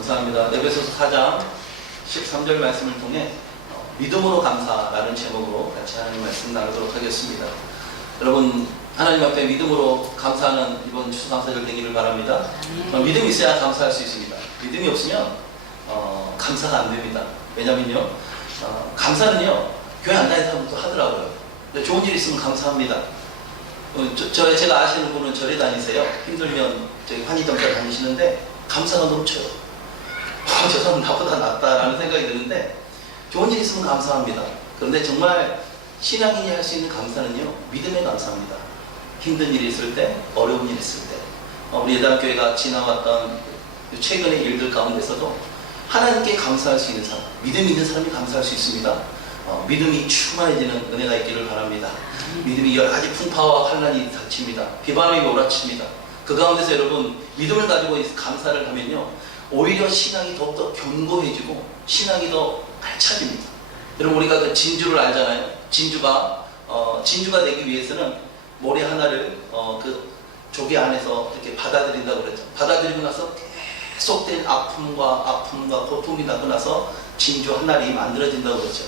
감사합니다. 에베소서 4장 13절 말씀을 통해 믿음으로 감사라는 제목으로 같이 하나님 말씀 나누도록 하겠습니다. 여러분, 하나님 앞에 믿음으로 감사하는 이번 추수감사절 되기를 바랍니다. 믿음이 있어야 감사할 수 있습니다. 믿음이 없으면 감사가 안 됩니다. 왜냐면요, 감사는요 교회 안 다니는 사람도 하더라고요. 좋은 일 있으면 감사합니다. 제가 아시는 분은 절에 다니세요. 힘들면 저기 환희점사 다니시는데 감사가 넘쳐요. 저 사람 나보다 낫다라는 생각이 드는데 좋은 일 있으면 감사합니다. 그런데 정말 신앙인이 할 수 있는 감사는요, 믿음의 감사입니다. 힘든 일이 있을 때, 어려운 일이 있을 때, 우리 예단교회가 지나왔던 최근의 일들 가운데서도 하나님께 감사할 수 있는 사람, 믿음이 있는 사람이 감사할 수 있습니다. 믿음이 충만해지는 은혜가 있기를 바랍니다. 믿음이 여러 가지 풍파와 환난이 닥칩니다. 비바람이 몰아칩니다. 그 가운데서 여러분, 믿음을 가지고 감사를 하면요, 오히려 신앙이 더욱더 견고해지고 신앙이 더 알차집니다. 여러분, 우리가 그 진주를 알잖아요. 진주가 되기 위해서는 모래 하나를 그 조개 안에서 이렇게 받아들인다고 그랬죠. 받아들이고 나서 계속된 아픔과 고통이 나고 나서 진주 한 알이 만들어진다고 그랬죠.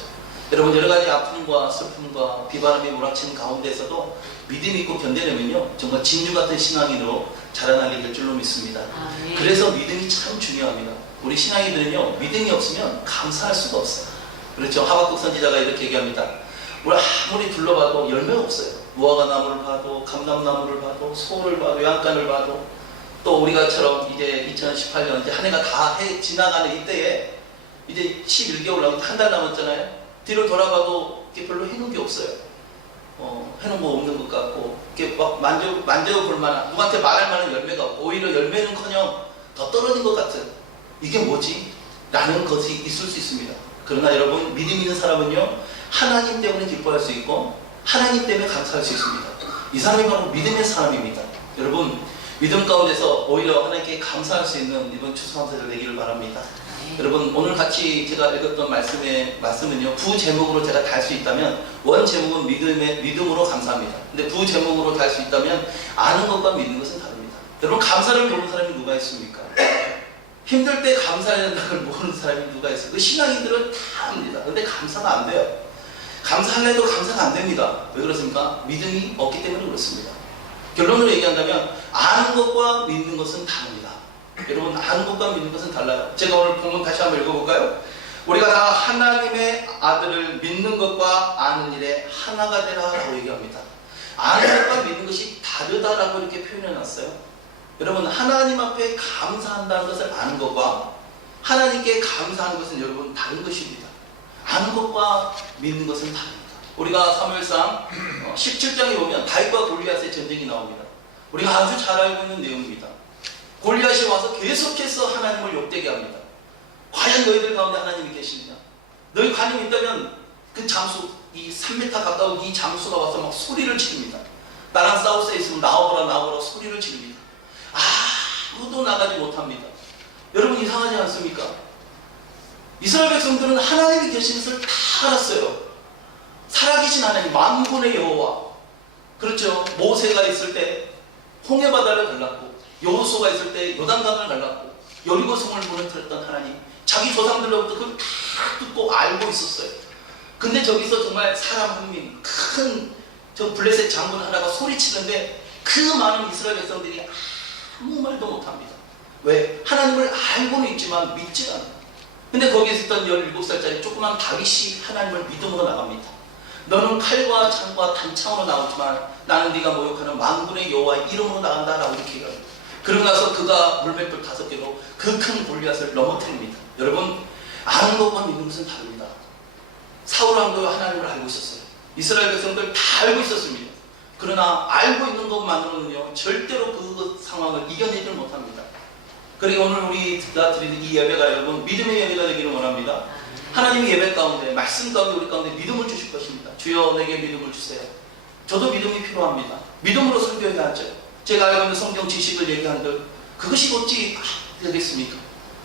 여러분, 여러 가지 아픔과 슬픔과 비바람이 몰아치는 가운데서도 믿음이 있고 견뎌내면요, 정말 진주 같은 신앙인으로 자라나게 될 줄로 믿습니다. 그래서 믿음이 참 중요합니다. 우리 신앙인들은요, 믿음이 없으면 감사할 수가 없어요. 그렇죠. 하박국 선지자가 이렇게 얘기합니다. 우리 아무리 둘러봐도 열매가 없어요. 무화과나무를 봐도, 감람나무를 봐도, 소를 봐도, 외양간을 봐도, 또 우리가처럼 이제 2018년 이제 한 해가 다 지나가는 이때에 이제 11개월 남았, 한 달 남았잖아요. 뒤로 돌아가도 이렇게 별로 해놓은 게 없어요. 해놓은 거 없는 것 같고, 이렇게 막 만져볼 만한, 누구한테 말할 만한 열매가 없고, 오히려 열매는커녕 더 떨어진 것 같은, 이게 뭐지? 라는 것이 있을 수 있습니다. 그러나 여러분, 믿음 있는 사람은요, 하나님 때문에 기뻐할 수 있고 하나님 때문에 감사할 수 있습니다. 이 사람이 바로 믿음의 사람입니다. 여러분, 믿음 가운데서 오히려 하나님께 감사할 수 있는 이번 추수감사절 되기를 바랍니다. 여러분, 오늘 같이 제가 읽었던 말씀은요, 부제목으로 제가 달 수 있다면, 원 제목은 믿음으로 감사합니다. 근데 부제목으로 달 수 있다면 아는 것과 믿는 것은 다릅니다. 여러분, 감사를 모르는 사람이 누가 있습니까? 힘들 때 감사해야 된다는 걸 모르는 사람이 누가 있어요? 그 신앙인들은 다 압니다. 근데 감사가 안 돼요. 감사하려 해도 감사가 안 됩니다. 왜 그렇습니까? 믿음이 없기 때문에 그렇습니다. 결론으로 얘기한다면 아는 것과 믿는 것은 다릅니다. 여러분, 아는 것과 믿는 것은 달라요. 제가 오늘 본문 다시 한번 읽어볼까요? 우리가 다 하나님의 아들을 믿는 것과 아는 일에 하나가 되라 라고 얘기합니다. 아는 것과 믿는 것이 다르다라고 이렇게 표현해놨어요. 여러분, 하나님 앞에 감사한다는 것을 아는 것과 하나님께 감사하는 것은 여러분 다른 것입니다. 아는 것과 믿는 것은 다릅니다. 우리가 사무엘상 17장에 보면 다윗과 골리앗의 전쟁이 나옵니다. 우리가 아주 잘 알고 있는 내용입니다. 골리앗이 와서 계속해서 하나님을 욕되게 합니다. 과연 너희들 가운데 하나님이 계시느냐? 너희 관심이 있다면 그 장수, 이 3m 가까운 이 장수가 와서 막 소리를 지릅니다. 나랑 싸울 수 있으면 나오거라 소리를 지릅니다. 아무도 나가지 못합니다. 여러분, 이상하지 않습니까? 이스라엘 백성들은 하나님이 계신 것을 다 알았어요. 살아계신 하나님, 만군의 여호와. 그렇죠. 모세가 있을 때 홍해바다를 갈랐고, 여호수아가 있을 때 요단강을 갈랐고, 여리고성을 무너뜨렸던 하나님, 자기 조상들로부터 그걸 다 듣고 알고 있었어요. 근데 저기서 정말 사람 한 명, 큰 저 블레셋 장군 하나가 소리치는데 그 많은 이스라엘 백성들이 아무 말도 못합니다. 왜? 하나님을 알고는 있지만 믿지가 않아요. 근데 거기에 있었던 17살짜리 조그만 다윗이 하나님을 믿음으로 나갑니다. 너는 칼과 창과 단창으로 나오지만 나는 네가 모욕하는 만군의 여호와의 이름으로 나간다라고 이렇게 얘기합니다. 그러고 나서 그가 물맷돌 5개로 그 큰 골리앗을 넘어뜨립니다. 여러분, 아는 것과 믿는 것은 다릅니다. 사울 왕도 하나님을 알고 있었어요. 이스라엘 백성들 다 알고 있었습니다. 그러나 알고 있는 것만으로는요, 절대로 그 상황을 이겨내지 못합니다. 그러니까 오늘 우리가 드리는 이 예배가 여러분 믿음의 예배가 되기를 원합니다. 하나님의 예배 가운데, 말씀 가운데 우리 가운데 믿음을 주실 것입니다. 주여 내게 믿음을 주세요. 저도 믿음이 필요합니다. 믿음으로 설교해야 하죠. 제가 알고 있는 성경 지식을 얘기한들 그것이 어찌 되겠습니까?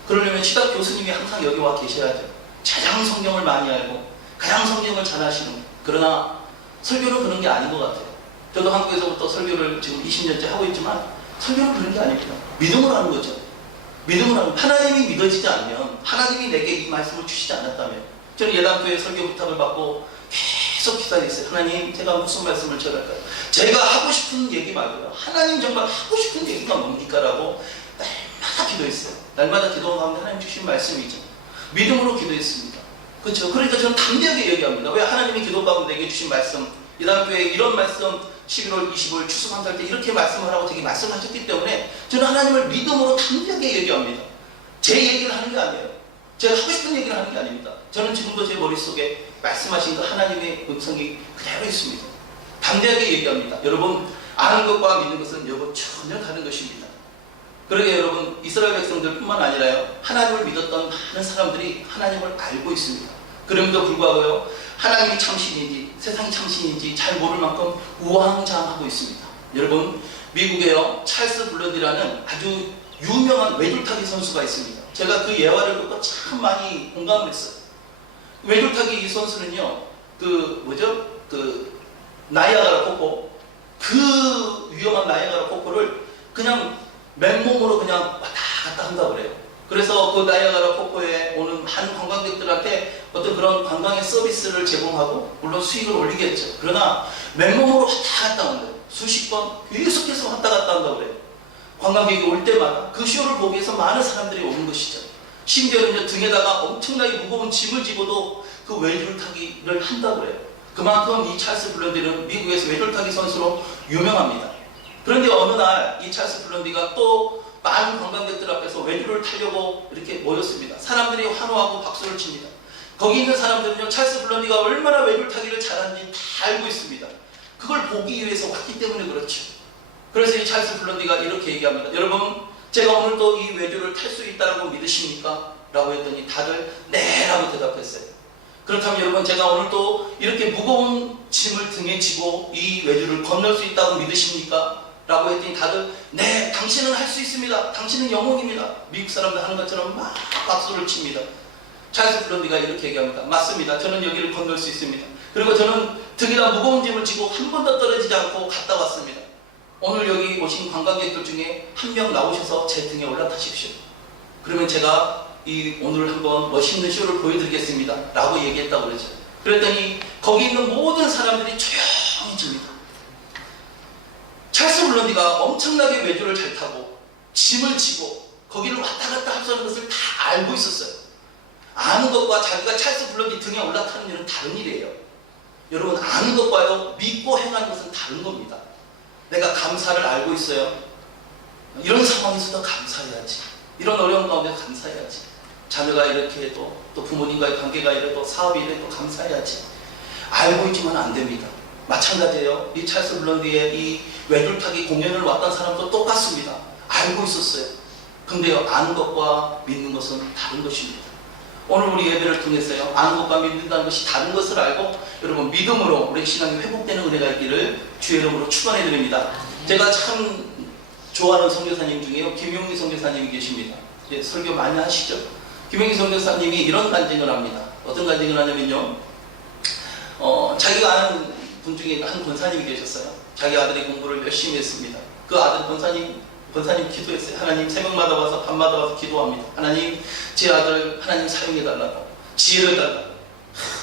그러려면 시각 교수님이 항상 여기 와 계셔야죠. 가장 성경을 많이 알고 가장 성경을 잘 아시는. 그러나 설교는 그런 게 아닌 것 같아요. 저도 한국에서부터 설교를 지금 20년째 하고 있지만 설교는 그런 게 아닙니다. 믿음으로 하는 거죠. 믿음을 하면 하나님이 믿어지지 않으면 하나님이 내게 이 말씀을 주시지 않았다면 저는 예당교회 설교 부탁을 받고 계속 기다렸어요. 하나님 제가 무슨 말씀을 전할까요? 제가 하고 싶은 얘기 말고요. 하나님 정말 하고 싶은 얘기가 뭡니까? 라고 날마다 기도했어요. 날마다 기도 가운데 하나님 주신 말씀이죠. 믿음으로 기도했습니다. 그렇죠? 그러니까 저는 담대하게 얘기합니다. 왜 하나님이 기도 가운데 내게 주신 말씀 예당교회 이런 말씀 11월 25일 추수 감사할 때 이렇게 말씀을 하고 되게 말씀하셨기 때문에 저는 하나님을 믿음으로 담대하게 얘기합니다. 제 얘기를 하는 게 아니에요. 제가 하고 싶은 얘기를 하는 게 아닙니다. 저는 지금도 제 머릿속에 말씀하신 그 하나님의 음성이 그대로 있습니다. 담대하게 얘기합니다. 여러분 아는 것과 믿는 것은 여러분 전혀 다른 것입니다. 그러게 여러분 이스라엘 백성들뿐만 아니라요 하나님을 믿었던 많은 사람들이 하나님을 알고 있습니다. 그럼에도 불구하고요 하나님이 참신인지 세상이 참신인지 잘 모를 만큼 우왕좌왕하고 있습니다. 여러분 미국에요 찰스 블런디라는 아주 유명한 외줄타기 선수가 있습니다. 제가 그 예화를 듣고 참 많이 공감을 했어요. 외줄타기 이 선수는요 그 나이아가라 폭포 그 위험한 나이아가라 폭포를 그냥 맨몸으로 그냥 왔다 갔다 한다고 그래요. 그래서 그 나이아가라 폭포에 오는 한 관광객들한테 어떤 그런 관광의 서비스를 제공하고 물론 수익을 올리겠죠. 그러나 맨몸으로 왔다 갔다 한다. 수십 번 계속해서 왔다 갔다 한다고 그래요. 관광객이 올 때마다 그 쇼를 보기 위해서 많은 사람들이 오는 것이죠. 심지어는 등에다가 엄청나게 무거운 짐을 집어도 그 외줄타기를 한다고 그래요. 그만큼 이 찰스 블런디는 미국에서 외줄타기 선수로 유명합니다. 그런데 어느 날 이 찰스 블런디가 또 많은 관광객들 앞에서 외줄을 타려고 이렇게 모였습니다. 사람들이 환호하고 박수를 칩니다. 거기 있는 사람들은요 찰스 블런디가 얼마나 외줄타기를 잘하는지 다 알고 있습니다. 그걸 보기 위해서 왔기 때문에 그렇죠. 그래서 이 찰스 블런디가 이렇게 얘기합니다. 여러분 제가 오늘도 이 외줄을 탈 수 있다고 믿으십니까? 라고 했더니 다들 네 라고 대답했어요. 그렇다면 여러분 제가 오늘도 이렇게 무거운 짐을 등에 지고 이 외줄을 건널 수 있다고 믿으십니까? 라고 했더니 다들 네 당신은 할 수 있습니다. 당신은 영웅입니다. 미국 사람들 하는 것처럼 막 박수를 칩니다. 찰스 블런디가 이렇게 얘기합니다. 맞습니다. 저는 여기를 건널 수 있습니다. 그리고 저는 등에다 무거운 짐을 지고 한 번도 떨어지지 않고 갔다 왔습니다. 오늘 여기 오신 관광객들 중에 한 명 나오셔서 제 등에 올라타십시오. 그러면 제가 오늘 한번 멋있는 쇼를 보여드리겠습니다. 라고 얘기했다고 그러죠. 그랬더니 거기 있는 모든 사람들이 조용해집니다. 찰스 블런디가 엄청나게 외줄을 잘 타고 짐을 지고 거기를 왔다 갔다 합수하는 것을 다 알고 있었어요. 아는 것과 자기가 찰스 블런디 등에 올라타는 일은 다른 일이에요. 여러분 아는 것과요 믿고 행하는 것은 다른 겁니다. 내가 감사를 알고 있어요. 이런 상황에서도 감사해야지. 이런 어려운 가운데 감사해야지. 자녀가 이렇게 해도 또 부모님과의 관계가 이래도 사업이 이래도 감사해야지. 알고 있지만 안 됩니다. 마찬가지예요. 이 찰스 블런디의 이 외줄타기 공연을 왔던 사람도 똑같습니다. 알고 있었어요. 근데요 아는 것과 믿는 것은 다른 것입니다. 오늘 우리 예배를 통해서요 아는 것과 믿는다는 것이 다른 것을 알고 여러분 믿음으로 우리 신앙이 회복되는 은혜가 있기를 주의 이름으로 축원해 드립니다. 제가 참 좋아하는 선교사님 중에요 김용희 선교사님이 계십니다. 이제 설교 많이 하시죠? 김용희 선교사님이 이런 간증을 합니다. 어떤 간증을 하냐면요 자기가 아는 분 중에 한 권사님이 계셨어요. 자기 아들이 공부를 열심히 했습니다. 그 아들 권사님 기도했어요. 하나님 새벽마다 와서 밤마다 와서 기도합니다. 하나님 제 아들 하나님 사용해달라고 지혜를 달라고.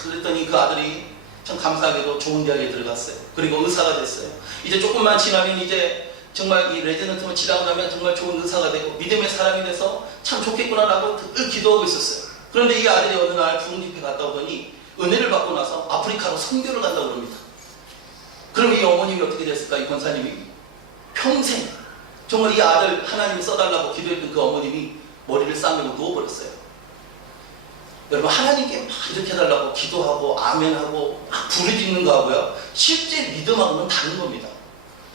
그랬더니 그 아들이 참 감사하게도 좋은 대학에 들어갔어요. 그리고 의사가 됐어요. 이제 조금만 지나면 이제 정말 이 레지던트만 지나고 나면 정말 좋은 의사가 되고 믿음의 사람이 돼서 참 좋겠구나라고 늘 기도하고 있었어요. 그런데 이 아들이 어느 날 부흥집회 갔다 오더니 은혜를 받고 나서 아프리카로 선교를 간다고 그럽니다. 그럼 이 어머님이 어떻게 됐을까? 이 권사님이 평생 정말 이 아들 하나님이 써달라고 기도했던 그 어머님이 머리를 싸매고 누워버렸어요. 여러분 하나님께 막 이렇게 해달라고 기도하고 아멘하고 막 부르짖는 거하고요 실제 믿음하고는 다른 겁니다.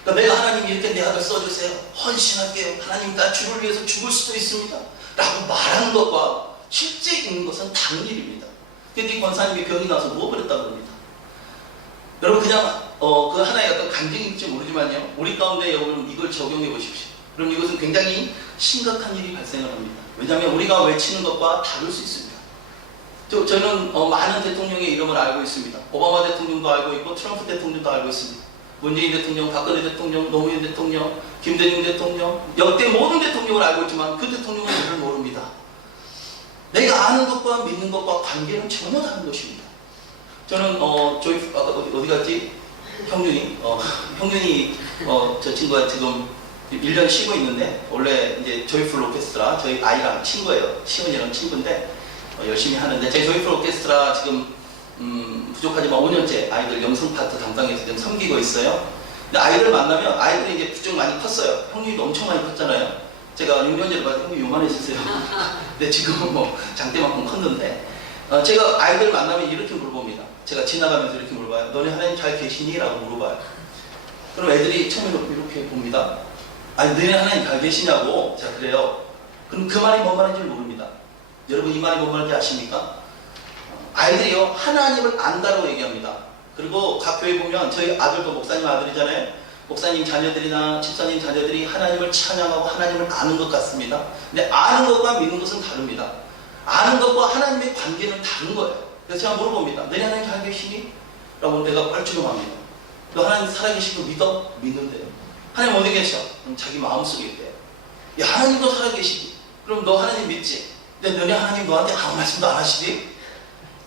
그러니까 내가 하나님 이렇게 내 아들 써주세요. 헌신할게요. 하나님 나 주를 위해서 죽을 수도 있습니다. 라고 말하는 것과 실제 있는 것은 다른 일입니다. 근데 이 권사님이 병이 나서 누워버렸다고 합니다. 여러분 그냥 그 하나의 어떤 간증일지 모르지만요 우리 가운데 여러분 이걸 적용해 보십시오. 그럼 이것은 굉장히 심각한 일이 발생을 합니다. 왜냐하면 우리가 외치는 것과 다를 수 있습니다. 저는 많은 대통령의 이름을 알고 있습니다. 오바마 대통령도 알고 있고 트럼프 대통령도 알고 있습니다. 문재인 대통령, 박근혜 대통령, 노무현 대통령, 김대중 대통령, 역대 모든 대통령을 알고 있지만 그 대통령은 저를 모릅니다. 내가 아는 것과 믿는 것과 관계는 전혀 다른 것입니다. 저는 저희 아까 어디 갔지? 형준이 저 친구가 지금 1년 쉬고 있는데 원래 이제 조이풀 오케스트라 저희 아이랑 친구예요. 시은이랑 친구인데 열심히 하는데 제 조이풀 오케스트라 지금 부족하지만 5년째 아이들 영성 파트 담당해서 지금 섬기고 있어요. 근데 아이들 만나면 아이들이 이제 부쩍 많이 컸어요. 형님도 엄청 많이 컸잖아요. 제가 6년 전에 봤을 때 형님 요만했었어요. 근데 지금은 뭐 장대만큼 컸는데 제가 아이들 만나면 이렇게 물어봅니다. 제가 지나가면서 이렇게 물어봐요. 너네 하나님 잘 계시니? 라고 물어봐요. 그럼 애들이 처음에 이렇게 봅니다. 아니 너네 하나님 잘 계시냐고. 자 그래요. 그럼 그 말이 뭔 말인지 모릅니다. 여러분 이 말이 뭔 말인지 아십니까? 아이들이요 하나님을 안다라고 얘기합니다. 그리고 각 교회 보면 저희 아들도 목사님 아들이잖아요. 목사님 자녀들이나 집사님 자녀들이 하나님을 찬양하고 하나님을 아는 것 같습니다. 근데 아는 것과 믿는 것은 다릅니다. 아는 것과 하나님의 관계는 다른 거예요. 그래서 제가 물어봅니다. 너네 하나님 잘 계시니? 라고 내가 뻘쭘합니다. 너 하나님 살아계시고 믿어? 믿는데요. 하나님 어디 계셔? 그럼 자기 마음속에 있대요. 야 하나님도 살아계시지. 그럼 너 하나님 믿지? 근데 너네 하나님 너한테 아무 말씀도 안 하시니?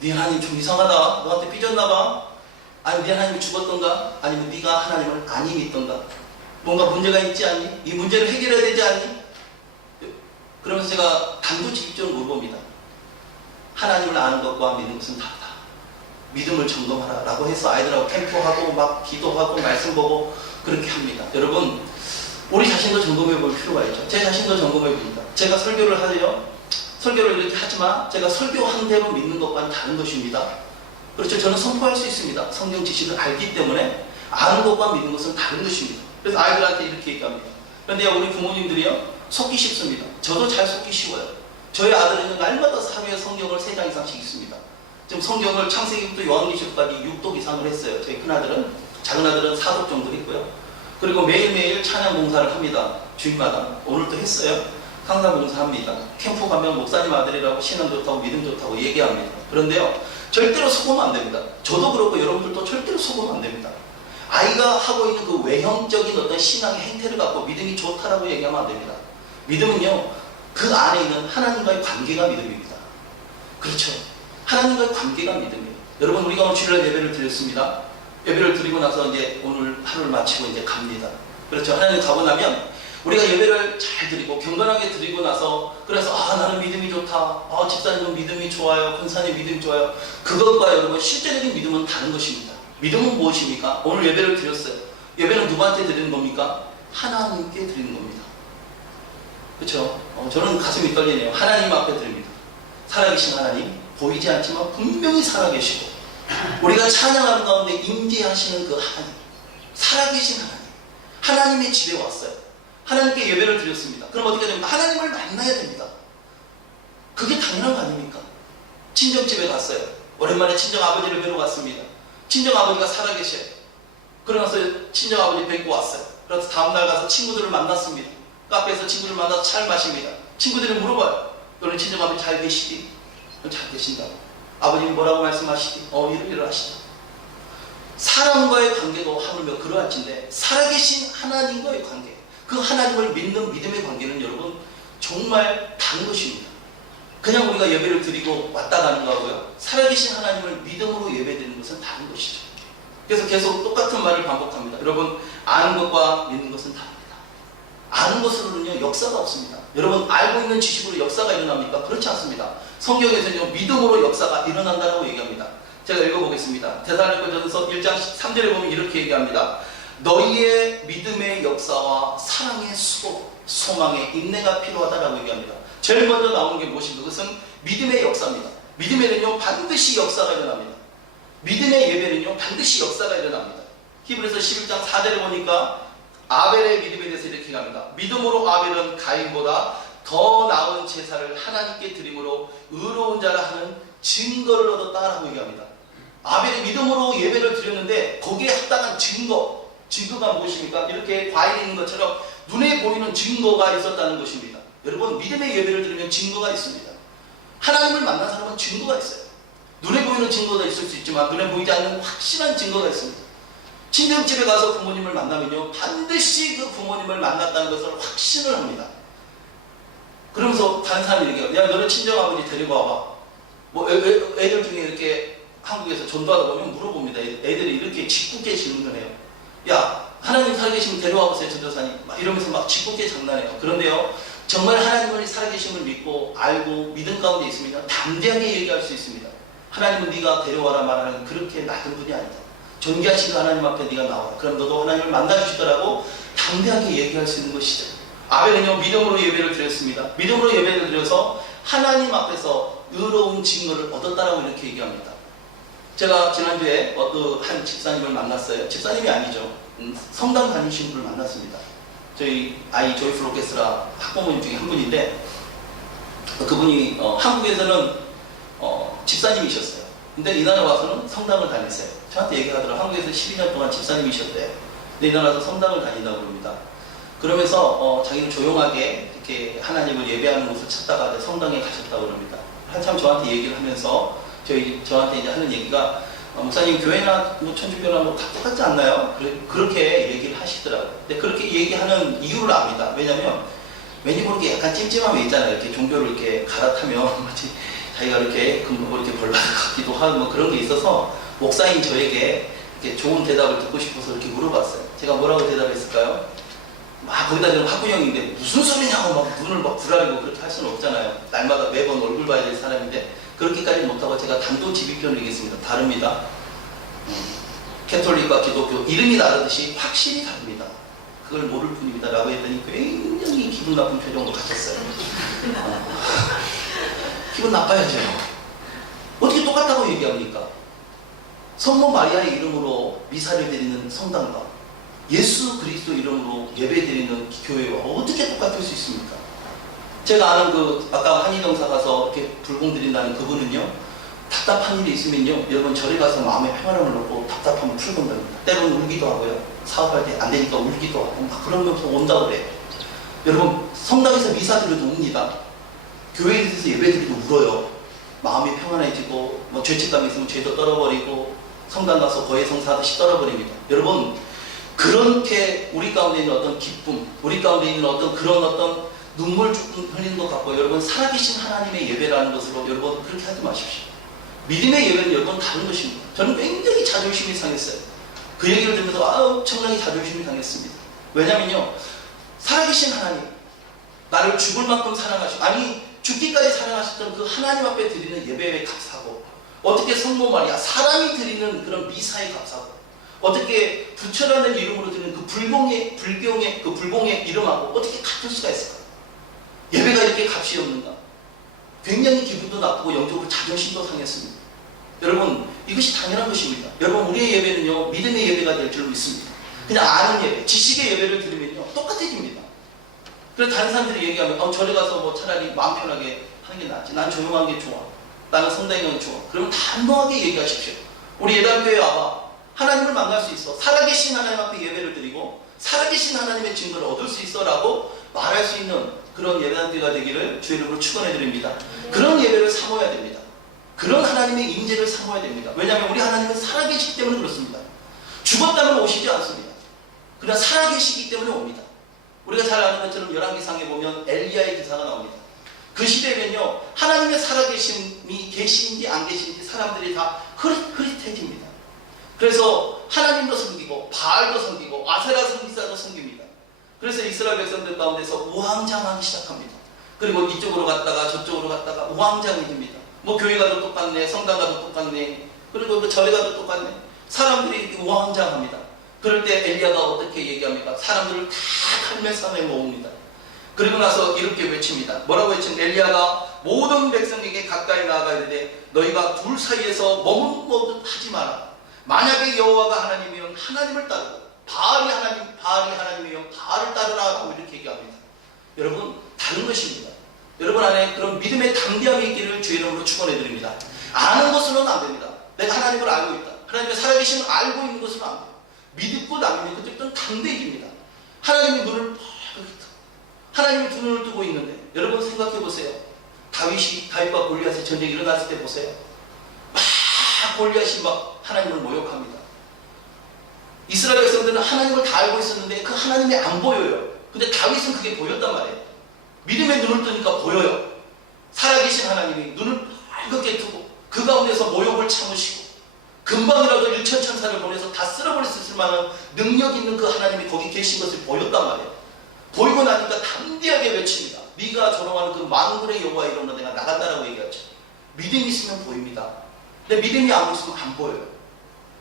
네 하나님 좀 이상하다. 너한테 삐졌나봐. 아니 네 하나님이 죽었던가? 아니면 네가 하나님을 아니 믿던가? 뭔가 문제가 있지 않니? 이 문제를 해결해야 되지 않니? 그러면서 제가 단도직입적으로 물어봅니다. 하나님을 아는 것과 믿는 것은 다르다. 믿음을 점검하라 라고 해서 아이들하고 캠프하고 막 기도하고 말씀 보고 그렇게 합니다. 여러분 우리 자신도 점검해 볼 필요가 있죠. 제 자신도 점검해 봅니다. 제가 설교를 하죠. 설교를 이렇게 하지만 제가 설교한 대로 믿는 것과는 다른 것입니다. 그렇죠. 저는 선포할 수 있습니다. 성경 지식을 알기 때문에 아는 것과 믿는 것은 다른 것입니다. 그래서 아이들한테 이렇게 얘기합니다. 그런데 우리 부모님들이요 속기 쉽습니다. 저도 잘 속기 쉬워요. 저희 아들은 날마다 하루에 성경을 3장 이상씩 읽습니다. 지금 성경을 창세기부터 요한계시록까지 6독 이상을 했어요. 저희 큰아들은, 작은아들은 4독 정도 했고요. 그리고 매일매일 찬양 봉사를 합니다. 주일마다. 오늘도 했어요. 항상 봉사합니다. 캠프 가면 목사님 아들이라고 신앙 좋다고 믿음 좋다고 얘기합니다. 그런데요 절대로 속으면 안 됩니다. 저도 그렇고 여러분들도 절대로 속으면 안 됩니다. 아이가 하고 있는 그 외형적인 어떤 신앙의 행태를 갖고 믿음이 좋다라고 얘기하면 안 됩니다. 믿음은요 그 안에 있는 하나님과의 관계가 믿음입니다. 그렇죠. 하나님과의 관계가 믿음이에요. 여러분 우리가 오늘 주일날 예배를 드렸습니다. 예배를 드리고 나서 이제 오늘 하루를 마치고 이제 갑니다. 그렇죠. 하나님 가고 나면 우리가 예배를 잘 드리고 경건하게 드리고 나서 그래서 나는 믿음이 좋다. 집사님은 믿음이 좋아요. 권사님 믿음이 좋아요. 그것과 여러분 실제적인 믿음은 다른 것입니다. 믿음은 무엇입니까? 오늘 예배를 드렸어요. 예배는 누구한테 드리는 겁니까? 하나님께 드리는 겁니다. 그렇죠? 저는 가슴이 떨리네요. 하나님 앞에 드립니다. 살아계신 하나님, 보이지 않지만 분명히 살아계시고 우리가 찬양하는 가운데 임재하시는 그 하나님, 살아계신 하나님, 하나님의 집에 왔어요. 하나님께 예배를 드렸습니다. 그럼 어떻게 됩니까? 하나님을 만나야 됩니다. 그게 당연한 거 아닙니까? 친정집에 갔어요. 오랜만에 친정아버지를 뵈러 갔습니다. 친정아버지가 살아계셔요. 그러면서 친정아버지 뵙고 왔어요. 그래서 다음날 가서 친구들을 만났습니다. 카페에서 친구를 만나서 차를 마십니다. 친구들이 물어봐요. 너는 친정아버지 잘 계시디? 잘 계신다. 아버님 뭐라고 말씀하시디? 이러이러 하시다. 사람과의 관계도 하물며 그러할진데 살아계신 하나님과의 관계, 그 하나님을 믿는 믿음의 관계는 여러분 정말 다른 것입니다. 그냥 우리가 예배를 드리고 왔다 가는 거하고요 살아계신 하나님을 믿음으로 예배드리는 것은 다른 것이죠. 그래서 계속 똑같은 말을 반복합니다. 여러분 아는 것과 믿는 것은 다릅니다. 아는 것으로는요 역사가 없습니다. 여러분 알고 있는 지식으로 역사가 일어납니까? 그렇지 않습니다. 성경에서는요 믿음으로 역사가 일어난다고 얘기합니다. 제가 읽어보겠습니다. 데살로니가전서 1장 3절에 보면 이렇게 얘기합니다. 너희의 믿음의 역사와 사랑의 수고, 소망의 인내가 필요하다라고 얘기합니다. 제일 먼저 나오는 게 무엇인가? 그것은 믿음의 역사입니다. 믿음에는요 반드시 역사가 일어납니다. 믿음의 예배는요 반드시 역사가 일어납니다. 히브리서 11장 4절에 보니까 아벨의 믿음에 대해서 이렇게 얘기합니다. 믿음으로 아벨은 가인보다 더 나은 제사를 하나님께 드림으로 의로운 자라 하는 증거를 얻었다라고 얘기합니다. 아벨이 믿음으로 예배를 드렸는데 거기에 합당한 증거가 무엇입니까? 이렇게 과일이 있는 것처럼 눈에 보이는 증거가 있었다는 것입니다. 여러분 믿음의 예배를 드리면 증거가 있습니다. 하나님을 만난 사람은 증거가 있어요. 눈에 보이는 증거가 있을 수 있지만 눈에 보이지 않는 확실한 증거가 있습니다. 친정집에 가서 부모님을 만나면요, 반드시 그 부모님을 만났다는 것을 확신을 합니다. 그러면서 다른 사람이 얘기해요. 야, 너는 친정아버지 데리고 와봐. 뭐 애들 중에 이렇게 한국에서 전도하다 보면 물어봅니다. 애들이 이렇게 짓궂게 질문을 해요. 야, 하나님 살아계시면 데려와 보세요, 전도사님. 막 이러면서 막 짓궂게 장난해요. 그런데요, 정말 하나님의 살아계심을 믿고 알고 믿음 가운데 있으면 담대하게 얘기할 수 있습니다. 하나님은 네가 데려와라 말하는 그렇게 낮은 분이 아니다. 존귀하신 하나님 앞에 네가 나와라. 그럼 너도 하나님을 만나주시더라고 담대하게 얘기할 수 있는 것이죠. 아벨은요, 믿음으로 예배를 드렸습니다. 믿음으로 예배를 드려서 하나님 앞에서 의로운 증거를 얻었다라고 이렇게 얘기합니다. 제가 지난주에 한 집사님을 만났어요. 집사님이 아니죠. 성당 다니신 분을 만났습니다. 저희 아이 조이풀 오케스트라 학부모님 중에 한 분인데, 그분이 한국에서는 집사님이셨어요. 근데 이 나라 와서는 성당을 다녔어요. 저한테 얘기하더라고요. 한국에서 12년 동안 집사님이셨대요. 근데 이 나라 와서 성당을 다닌다고 그럽니다. 그러면서 자기는 조용하게 이렇게 하나님을 예배하는 곳을 찾다가 성당에 가셨다고 그럽니다. 한참 저한테 얘기를 하면서 저한테 이제 하는 얘기가, 목사님 교회나 뭐 천주교나 뭐 다 똑같지 않나요? 그렇게 얘기를 하시더라고요. 근데 그렇게 얘기하는 이유를 압니다. 왜냐면 왠지 모르게 약간 찜찜함이 있잖아요. 이렇게 종교를 이렇게 갈아타면 마치 자기가 이렇게 금고 이렇게 벌 받을 것 같기도 하고 뭐 그런 게 있어서 목사인 저에게 이렇게 좋은 대답을 듣고 싶어서 이렇게 물어봤어요. 제가 뭐라고 대답했을까요? 막 거기다 저는 학부형인데 무슨 소리냐고 막 눈을 막 부라리고 그렇게 할 수는 없잖아요. 날마다 매번 얼굴 봐야 될 사람인데 그렇게까지 못하고 제가 단도직입견을 얘기했습니다. 다릅니다. 캐톨릭과 기독교 이름이 다르듯이 확실히 다릅니다. 그걸 모를 뿐입니다. 라고 했더니 굉장히 기분 나쁜 표정으로 가셨어요. 기분 나빠야죠. 어떻게 똑같다고 얘기합니까? 성모 마리아의 이름으로 미사를 드리는 성당과 예수 그리스도 이름으로 예배드리는 교회와 어떻게 똑같을 수 있습니까? 제가 아는 아까 한의정사 가서 이렇게 불공 드린다는 그분은요, 답답한 일이 있으면요, 여러분 절에 가서 마음의 평안함을 얻고 답답함을 풀고 온답니다. 때로는 울기도 하고요, 사업할 때 안 되니까 울기도 하고 막 그러면서 온다고 그래요. 여러분 성당에서 미사 드려도 웁니다. 교회에서 예배드리도 울어요. 마음이 평안해지고 뭐 죄책감이 있으면 죄도 떨어버리고 성당 가서 거해성사하듯이 떨어버립니다. 여러분 그렇게 우리 가운데 있는 어떤 기쁨, 우리 가운데 있는 그런 눈물 조금 흘리는 것 같고, 여러분 살아계신 하나님의 예배라는 것으로 여러분 그렇게 하지 마십시오. 믿음의 예배는 여러분 다른 것입니다. 저는 굉장히 자존심이 상했어요. 그 얘기를 들으면서 엄청나게 자존심이 상했습니다. 왜냐면요, 살아계신 하나님, 나를 죽을 만큼 사랑하시고, 아니 죽기까지 사랑하셨던 그 하나님 앞에 드리는 예배의 값하고, 어떻게 성모 마리아 사람이 드리는 그런 미사의 값하고, 어떻게 부처라는 이름으로 드리는 그 불공의 이름하고 어떻게 같을 수가 있을까? 예배가 이렇게 값이 없는가? 굉장히 기분도 나쁘고 영적으로 자존심도 상했습니다. 여러분 이것이 당연한 것입니다. 여러분 우리의 예배는요, 믿음의 예배가 될 줄 믿습니다. 그냥 아는 예배, 지식의 예배를 드리면요 똑같아집니다. 그래서 다른 사람들이 얘기하면 절에 가서 뭐 차라리 마음 편하게 하는 게 낫지, 난 조용한 게 좋아, 나는 성당에 가는 게 좋아. 그러면 단호하게 얘기하십시오. 우리 예단교회 와봐, 하나님을 만날 수 있어, 살아계신 하나님 앞에 예배를 드리고 살아계신 하나님의 증거를 얻을 수 있어 라고 말할 수 있는 그런 예배단교회가 되기를 주의 이름으로 축원해 드립니다. 그런 예배를 사모해야 됩니다. 그런 하나님의 임재를 사모해야 됩니다. 왜냐하면 우리 하나님은 살아계시기 때문에 그렇습니다. 죽었다면 오시지 않습니다. 그냥 살아계시기 때문에 옵니다. 우리가 잘 아는 것처럼 열왕기상에 보면 엘리야의 기사가 나옵니다. 그 시대에는요, 하나님의 살아계심이 계신지 안 계신지 사람들이 다 흐릿해집니다. 그래서 하나님도 섬기고 바알도 섬기고 아세라 성기사도 섬깁니다. 그래서 이스라엘 백성들 가운데서 우왕좌왕하기 시작합니다. 그리고 이쪽으로 갔다가 저쪽으로 갔다가 우왕좌왕이 됩니다. 뭐 교회 가도 똑같네, 성당 가도 똑같네, 그리고 뭐 절에 가도 똑같네. 사람들이 이렇게 우왕좌왕합니다. 그럴 때 엘리야가 어떻게 얘기합니까? 사람들을 다 갈멜산에 모읍니다. 그리고 나서 이렇게 외칩니다. 뭐라고 외치면, 엘리야가 모든 백성에게 가까이 나아가 이르되 너희가 둘 사이에서 머뭇머뭇 하지 마라. 만약에 여호와가 하나님이면 하나님을 따르고 바알이 하나님이면 바알을 따르라고 이렇게 얘기합니다. 여러분 다른 것입니다. 여러분 안에 그런 믿음의 담대함이 있기를 주의 이름으로 축원해 드립니다. 아는 것으로는 안 됩니다. 내가 하나님을 알고 있다, 하나님의 살아계심을 알고 있는 것으로 안 돼요. 믿고 남으면 그때부터는 담대해집니다. 하나님이 눈을 하나님이 두 눈을 뜨고 있는데, 여러분 생각해 보세요. 다윗과 골리앗의 전쟁이 일어났을 때 보세요. 막 골리앗이 막 하나님을 모욕합니다. 이스라엘 백성들은 하나님을 다 알고 있었는데 그 하나님이 안 보여요. 근데 다윗은 그게 보였단 말이에요. 믿음의 눈을 뜨니까 보여요. 살아계신 하나님이 눈을 밝게 뜨고 그 가운데서 모욕을 참으시고 금방이라도 일천천사를 보내서 다 쓸어버릴 수 있을 만한 능력 있는 그 하나님이 거기 계신 것을 보였단 말이에요. 보이고 나니까 담대하게 외칩니다. 네가 조롱하는 그 만군의 여호와 이름으로 내가 나간다라고 얘기하죠. 믿음이 있으면 보입니다. 근데 믿음이 안 있으면 안 보여요.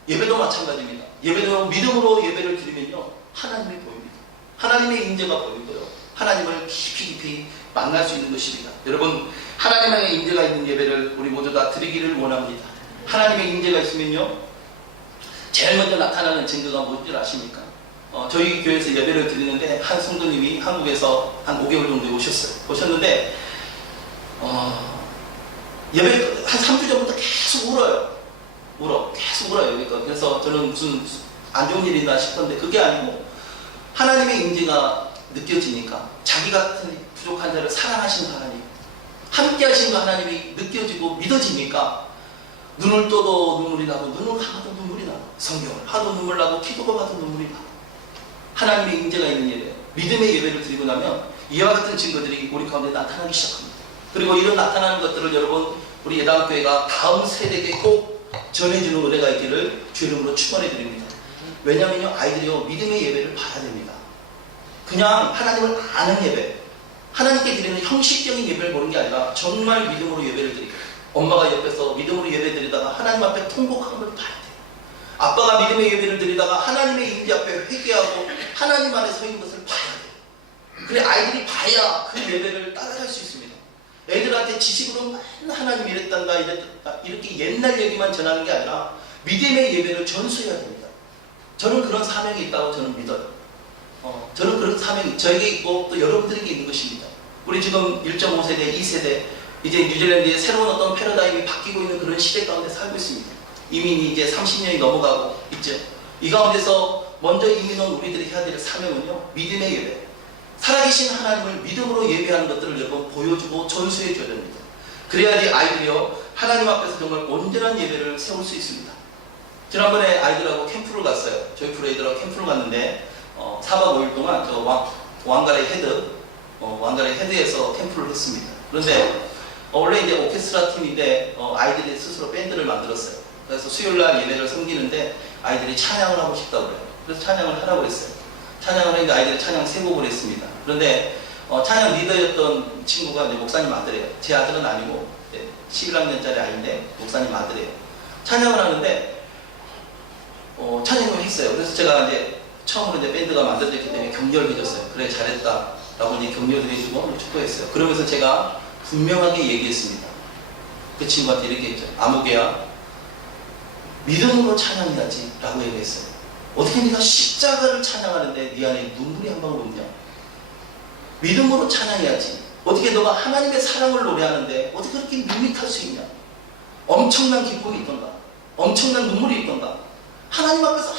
예배도 마찬가지입니다. 예배도 믿음으로 예배를 드리면요, 하나님이 보입니다. 하나님의 임재가 보이고요, 하나님을 깊이 만날 수 있는 것입니다. 여러분, 하나님의 임재가 있는 예배를 우리 모두 다 드리기를 원합니다. 하나님의 임재가 있으면요, 제일 먼저 나타나는 증거가 뭔지 아십니까? 저희 교회에서 예배를 드리는데 한 성도님이 한국에서 한 5개월 정도 오셨는데 예배 한 3주 전부터 계속 울어요. 계속 울어요. 그러니까 그래서 저는 무슨 안 좋은 일이나 싶었는데 그게 아니고 하나님의 임재가 느껴지니까 자기 같은 부족한 자를 사랑하신 하나님, 함께 하신 그 하나님이 느껴지고 믿어지니까 눈을 떠도 눈물이 나고 눈을 감아도 눈물이 나고 성경을 하도 눈물 나고 기도가 봐도 눈물이 나고 하나님의 임재가 있는 예배, 믿음의 예배를 드리고 나면 이와 같은 증거들이 우리 가운데 나타나기 시작합니다. 그리고 이런 나타나는 것들을 여러분, 우리 예당교회가 다음 세대에게 꼭 전해주는 은혜가 있기를 주 이름으로 축원해 드립니다. 왜냐하면요, 아이들이요, 믿음의 예배를 봐야 됩니다. 그냥 하나님을 아는 예배, 하나님께 드리는 형식적인 예배를 보는 게 아니라 정말 믿음으로 예배를 드리고, 엄마가 옆에서 믿음으로 예배 드리다가 하나님 앞에 통곡하는 걸 봐야 돼요. 아빠가 믿음의 예배를 드리다가 하나님의 임재 앞에 회개하고 하나님 안에 서 있는 것을 봐야 돼요. 그래, 아이들이 봐야 그 예배를 따라갈 수 있습니다. 애들한테 지식으로 맨날 하나님 이랬단다 이렇게 옛날 얘기만 전하는 게 아니라 믿음의 예배를 전수해야 됩니다. 저는 그런 사명이 있다고 저는 믿어요. 저는 그런 사명이 저에게 있고 또 여러분들에게 있는 것입니다. 우리 지금 1.5세대, 2세대, 이제 뉴질랜드의 새로운 어떤 패러다임이 바뀌고 있는 그런 시대 가운데 살고 있습니다. 이민이 이제 30년이 넘어가고 있죠. 이 가운데서 먼저 이민 온 우리들이 해야 될 사명은요, 믿음의 예배, 살아계신 하나님을 믿음으로 예배하는 것들을 여러분 보여주고 전수해 줘야 됩니다. 그래야지 아이들이요, 하나님 앞에서 정말 온전한 예배를 세울 수 있습니다. 지난번에 아이들하고 캠프를 갔어요. 저희 프로이들하고 캠프를 갔는데 4박 5일 동안 저 왕가레 헤드에서 캠프를 했습니다. 그런데 원래 이제 오케스트라 팀인데 아이들이 스스로 밴드를 만들었어요. 그래서 수요일날 예배를 섬기는데 아이들이 찬양을 하고 싶다고 그래요. 그래서 찬양을 하라고 했어요. 찬양을 했는데 아이들이 찬양 3곡을 했습니다. 그런데 찬양 리더였던 친구가 이제 목사님 아들이에요. 제 아들은 아니고 11학년짜리 아이인데 목사님 아들이에요. 찬양을 하는데 찬양을 했어요. 그래서 제가 이제 처음으로 이제 밴드가 만들어졌기 때문에 격려를 해줬어요. 그래, 잘했다 라고 이제 격려도 해주고 축복했어요. 그러면서 제가 분명하게 얘기했습니다. 그 친구한테 이렇게 했죠. 아무개야, 믿음으로 찬양해야지 라고 얘기했어요. 어떻게 네가 십자가를 찬양하는데 네 안에 눈물이 한 방울 없냐? 믿음으로 찬양해야지. 어떻게 너가 하나님의 사랑을 노래하는데 어떻게 그렇게 밋밋할 수 있냐? 엄청난 기쁨이 있던가, 엄청난 눈물이 있던가. 하나님 앞에서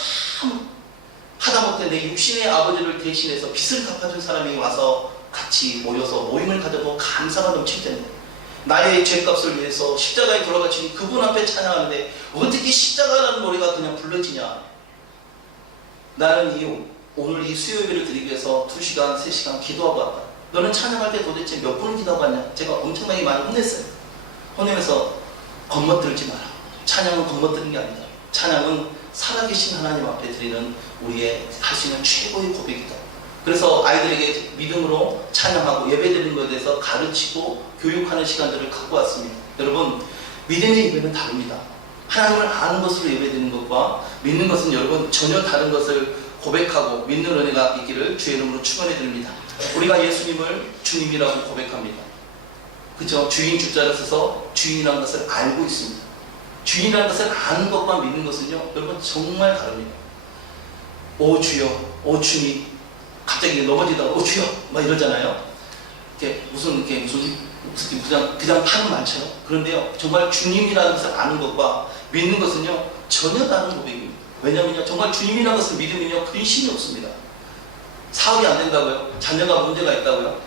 하다못해 내 육신의 아버지를 대신해서 빚을 갚아준 사람이 와서 같이 모여서 모임을 가져도 감사가 넘칠 텐데, 나의 죄값을 위해서 십자가에 돌아가신 그분 앞에 찬양하는데 어떻게 십자가라는 노래가 그냥 불러지냐? 나는 오늘 이 수요예배를 드리기 위해서 2시간, 3시간 기도하고 왔다. 너는 찬양할 때 도대체 몇 분을 기도하고 왔냐? 제가 엄청나게 많이 혼냈어요. 혼내면서 겉멋들지 마라. 찬양은 겉멋드는 게 아니다. 찬양은 살아계신 하나님 앞에 드리는 우리의 할 수 있는 최고의 고백이다. 그래서 아이들에게 믿음으로 찬양하고 예배드리는 것에 대해서 가르치고 교육하는 시간들을 갖고 왔습니다. 여러분, 믿음의 예배는 다릅니다. 하나님을 아는 것으로 예배드리는 것과 믿는 것은 여러분 전혀 다른 것을 고백하고 믿는 은혜가 있기를 주의 이름으로 축원해 드립니다. 우리가 예수님을 주님이라고 고백합니다. 그렇죠? 주인 주자를 써서 주인이라는 것을 알고 있습니다. 주인이라는 것을 아는 것과 믿는 것은요, 여러분 정말 다릅니다. 오 주여, 오 주님, 갑자기 넘어지다가 오 주여 막 이러잖아요. 그냥 파는 많죠. 그런데요, 정말 주님이라는 것을 아는 것과 믿는 것은요 전혀 다른 고백입니다. 왜냐하면요, 정말 주님이라는 것을 믿으면요 근심이 없습니다. 사업이 안 된다고요? 자녀가 문제가 있다고요?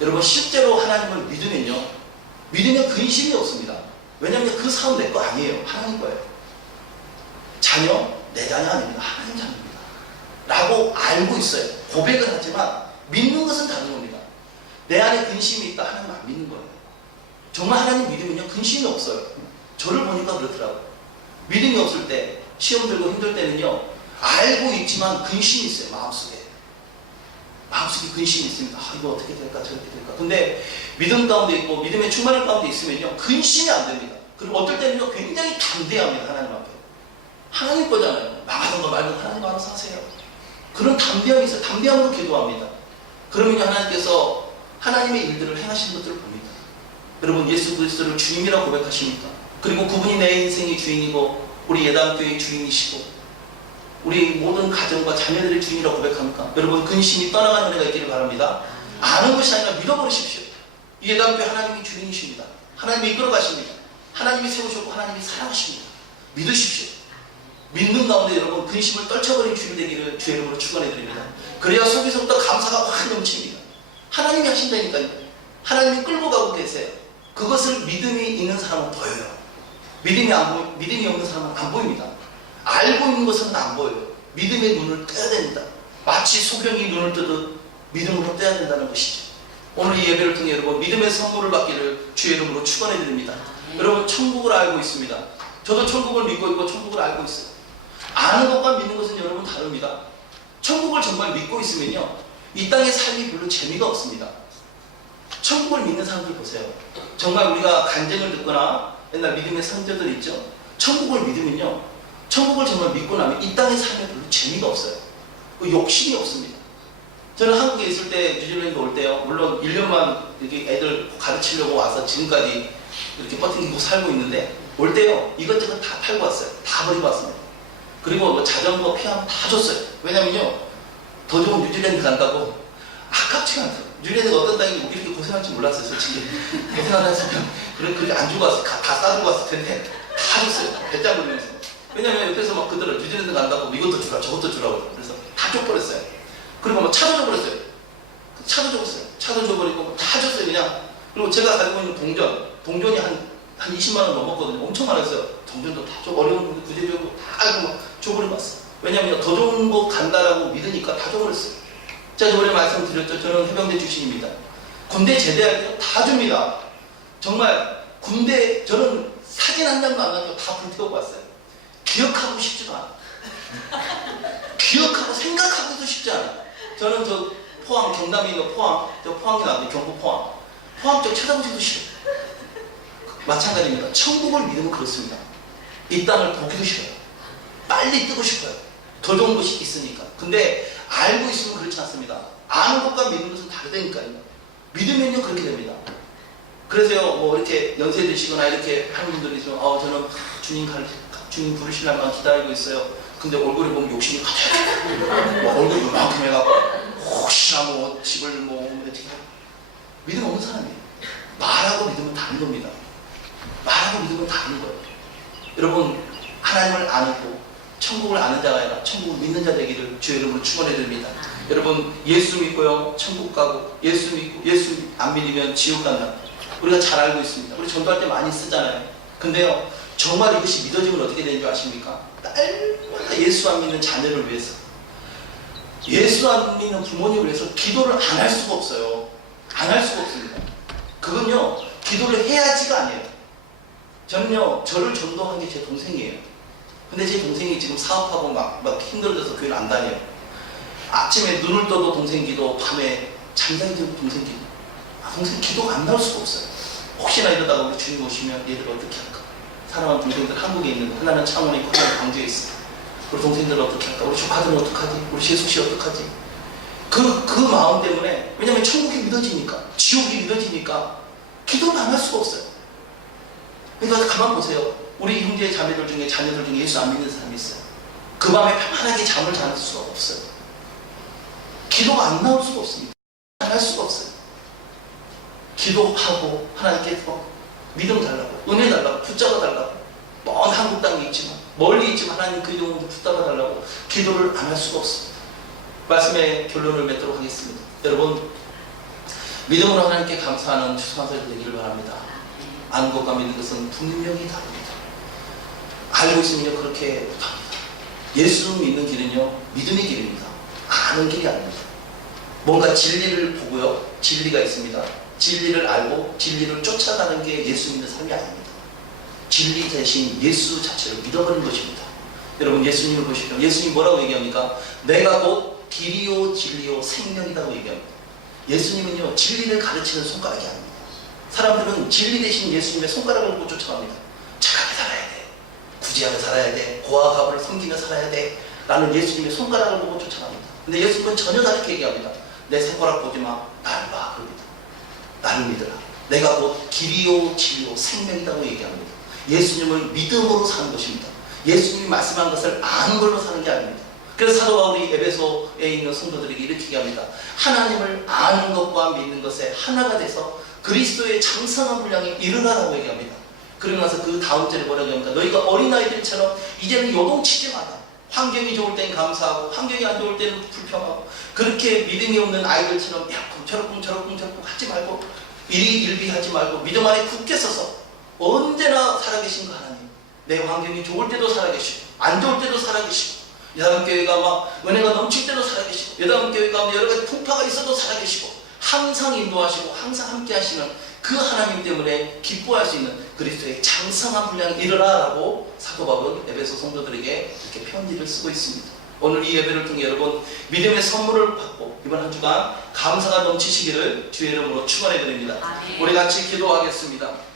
여러분, 실제로 하나님을 믿으면 근심이 없습니다. 왜냐하면 그 사업 내 거 아니에요. 하나님 거예요. 자녀, 내 자녀 아닙니다. 하나님 자녀입니다. 라고 알고 있어요. 고백을 하지만 믿는 것은 다른 겁니다. 내 안에 근심이 있다, 하나님 안 믿는 거예요. 정말 하나님 믿으면요, 근심이 없어요. 저를 보니까 그렇더라고요. 믿음이 없을 때, 시험 들고 힘들 때는요, 알고 있지만 근심이 있어요. 마음속에 근심이 있습니다. 아, 이거 어떻게 될까, 저렇게 될까. 근데 믿음 가운데 있고 믿음의 충만한 가운데 있으면요, 근심이 안 됩니다. 그리고 어떨 때는요, 굉장히 담대합니다. 하나님 앞에. 하나님 거잖아요. 망하던 거 말고 하나님 알아서 하세요. 그런 담대함이 있어요. 담대함으로 기도합니다. 그러면 하나님께서 하나님의 일들을 행하시는 것들을 봅니다. 여러분, 예수 그리스도를 주님이라고 고백하십니까? 그리고 그분이 내 인생의 주인이고 우리 예담교회의 주인이시고 우리 모든 가정과 자녀들의 주인이라고 고백합니까? 여러분, 근심이 떠나가는 은혜가 있기를 바랍니다. 아는 것이 아니라 믿어버리십시오. 이 예담교회 하나님이 주인이십니다. 하나님이 이끌어 가십니다. 하나님이 세우셨고 하나님이 사랑하십니다. 믿으십시오. 믿는 가운데 여러분, 근심을 떨쳐버린 주일 되기를 주의 이름으로 축원해드립니다. 그래야 속에서부터 감사가 확 넘칩니다. 하나님이 하신다니까요. 하나님이 끌고 가고 계세요. 그것을 믿음이 있는 사람은 보여요. 믿음이 없는 사람은 안 보입니다. 알고 있는 것은 안 보여요. 믿음의 눈을 떼야 됩니다. 마치 소경이 눈을 뜨듯 믿음으로 떼야 된다는 것이죠. 오늘 이 예배를 통해 여러분, 믿음의 선물을 받기를 주의 이름으로 축원해드립니다. 여러분, 천국을 알고 있습니다. 저도 천국을 믿고 있고 천국을 알고 있어요. 아는 것과 믿는 것은 여러분 다릅니다. 천국을 정말 믿고 있으면요, 이 땅의 삶이 별로 재미가 없습니다. 천국을 믿는 사람들 보세요. 정말 우리가 간증을 듣거나 옛날 믿음의 선조들 있죠. 천국을 믿으면요, 천국을 정말 믿고 나면 이 땅의 삶에 별로 재미가 없어요. 그 욕심이 없습니다. 저는 한국에 있을 때, 뉴질랜드 올 때요, 물론 1년만 이렇게 애들 가르치려고 와서 지금까지 이렇게 버티고 살고 있는데, 올 때요, 이것저것 다 팔고 왔어요. 다 버리고 왔습니다. 그리고 뭐 자전거, 피아노 다 줬어요. 왜냐면요, 더 좋은 뉴질랜드 간다고 아깝지가 않아요. 뉴질랜드가 어떤 땅인지 이렇게 고생할 줄 몰랐어요, 솔직히. 고생하다 했으면 그렇게 안 주고 왔어요. 다 싸주고 왔을 텐데 다 줬어요. 배짱 부리면서. 왜냐면 옆에서 막 그들은 뉴질랜드 간다고 이것도 주라 저것도 주라고. 그래서 다 줘버렸어요. 그리고 뭐 차도 줘버렸어요. 차도 줘버렸어요. 차도 줘버리고 다 줬어요, 그냥. 그리고 제가 가지고 있는 동전이 한 20만 원 넘었거든요. 엄청 많았어요. 동전도 다 줘, 어려운 구제적으로 다 줘버리고 왔어요. 왜냐면 더 좋은 곳 간다라고 믿으니까 다 줘버렸어요. 제가 저번에 말씀드렸죠. 저는 해병대 출신입니다. 군대 제대할 때 다 줍니다. 정말 군대, 저는 사진 한 장도 안 가지고 다 불태우고 왔어요. 기억하고 싶지도 않아. 기억하고 생각하고도 쉽지 않아. 저는 저 포항, 경남에 있는 포항, 저 포항이 나왔는데 경북 포항. 포항 쪽 찾아보기도 싫어. 마찬가지입니다. 천국을 믿으면 그렇습니다. 이 땅을 보기도 싫어요. 빨리 뜨고 싶어요. 더 좋은 곳이 있으니까. 근데 알고 있으면 그렇지 않습니다. 아는 것과 믿는 것은 다르다니까요. 믿으면요, 그렇게 됩니다. 그래서요, 뭐 이렇게 연세 드시거나 이렇게 하는 분들이 있으면, 저는 주님 부르실 날만 기다리고 있어요. 근데 얼굴에 보면 욕심이 가득 얼굴이 요만큼 해갖고 혹시나 뭐 집을 뭐 어떻게 믿음 없는 사람이에요. 말하고 믿으면 다른 겁니다. 말하고 믿으면 다른 거예요. 여러분, 하나님을 아는 천국을 아는 자가 아니라 천국을 믿는 자 되기를 주의 이름으로 축원해 드립니다. 여러분, 예수 믿고요, 천국 가고, 예수 믿고 예수 안 믿으면 지옥 간다. 우리가 잘 알고 있습니다. 우리 전도할 때 많이 쓰잖아요. 근데요, 정말 이것이 믿어지면 어떻게 되는 줄 아십니까? 날마다 예수 안 믿는 자녀를 위해서, 예수 안 믿는 부모님을 위해서 기도를 안 할 수가 없어요. 안 할 수가 없습니다. 그건요, 기도를 해야지가 아니에요. 저는요, 저를 전도한 게 제 동생이에요. 근데 제 동생이 지금 사업하고 막 힘들어져서 교회를 안 다녀요. 아침에 눈을 떠도 동생 기도, 밤에 잠자기 전에 동생 기도. 동생 기도가 안 나올 수가 없어요. 혹시나 이러다가 우리 주님 오시면 얘들 어떻게 할까? 사랑하는 동생들 한국에 있는 거, 하나는 창원에 있고 하나는 광주에 있어. 우리 동생들 어떻게 할까? 우리 조카들은 어떡하지? 우리 재숙씨 어떡하지? 그 마음 때문에, 왜냐면 천국이 믿어지니까, 지옥이 믿어지니까 기도를 안 할 수가 없어요. 그러니까 가만 보세요. 우리 형제 자매들 중에, 자녀들 중에 예수 안 믿는 사람이 있어요. 그 밤에 편안하게 잠을 잘 수가 없어요. 기도가 안 나올 수가 없습니다. 안 할 수가 없어요. 기도하고 하나님께서 믿음 달라고, 은혜 달라고, 붙잡아 달라고, 먼 한국 땅에 있지만, 멀리 있지만 하나님 그 이름으로 붙잡아 달라고 기도를 안 할 수가 없습니다. 말씀의 결론을 맺도록 하겠습니다. 여러분, 믿음으로 하나님께 감사하는 추수감사절 되기를 바랍니다. 아는 것과 믿는 것은 분명히 다릅니다. 알고 있으면요, 그렇게 못합니다. 예수 믿는 길은요, 믿음의 길입니다. 아는 길이 아닙니다. 뭔가 진리를 보고요. 진리가 있습니다. 진리를 알고 진리를 쫓아가는 게 예수 믿는 삶이 아닙니다. 진리 대신 예수 자체를 믿어버린 것입니다. 여러분 예수님을 보시면 예수님 뭐라고 얘기합니까? 내가 곧 길이요 진리요 생명이라고 얘기합니다. 예수님은요 진리를 가르치는 손가락이 아닙니다. 사람들은 진리 대신 예수님의 손가락을 보고 쫓아갑니다. 착하게 살아야 돼. 구제하며 살아야 돼. 고아가부를 섬기며 살아야 돼. 라는 예수님의 손가락을 보고 쫓아갑니다. 근데 예수님은 전혀 다르게 얘기합니다. 내 손가락 보지 마. 나를 봐. 그럽니다. 나를 믿어라. 내가 곧 길이요 진리요 생명이라고 얘기합니다. 예수님을 믿음으로 사는 것입니다. 예수님이 말씀한 것을 아는 걸로 사는 게 아닙니다. 그래서 사도 바울이 에베소에 있는 성도들에게 이렇게 얘기합니다. 하나님을 아는 것과 믿는 것에 하나가 돼서 그리스도의 장성한 분량에 이르라라고 얘기합니다. 그러고 나서 그 다음 절에 뭐라고 합니까? 너희가 어린아이들처럼 이제는 요동치지 마라. 환경이 좋을 땐 감사하고 환경이 안 좋을 때는 불평하고 그렇게 믿음이 없는 아이들처럼 야쿵 저러쿵 하지 말고 일비하지 말고 믿음 안에 굳게 서서 언제나 살아계신 그 하나님, 내 환경이 좋을 때도 살아계시고 안 좋을 때도 살아계시고 여담교회가 막 은혜가 넘칠 때도 살아계시고 여담교회가 여러 가지 풍파가 있어도 살아계시고 항상 인도하시고 항상 함께 하시는 그 하나님 때문에 기뻐할 수 있는 그리스도의 장성한 분량에 이르라라고 사도 바울은 에베소 성도들에게 이렇게 편지를 쓰고 있습니다. 오늘 이 예배를 통해 여러분 믿음의 선물을 받고 이번 한 주간 감사가 넘치시기를 주의 이름으로 축원해 드립니다. 우리 같이 기도하겠습니다.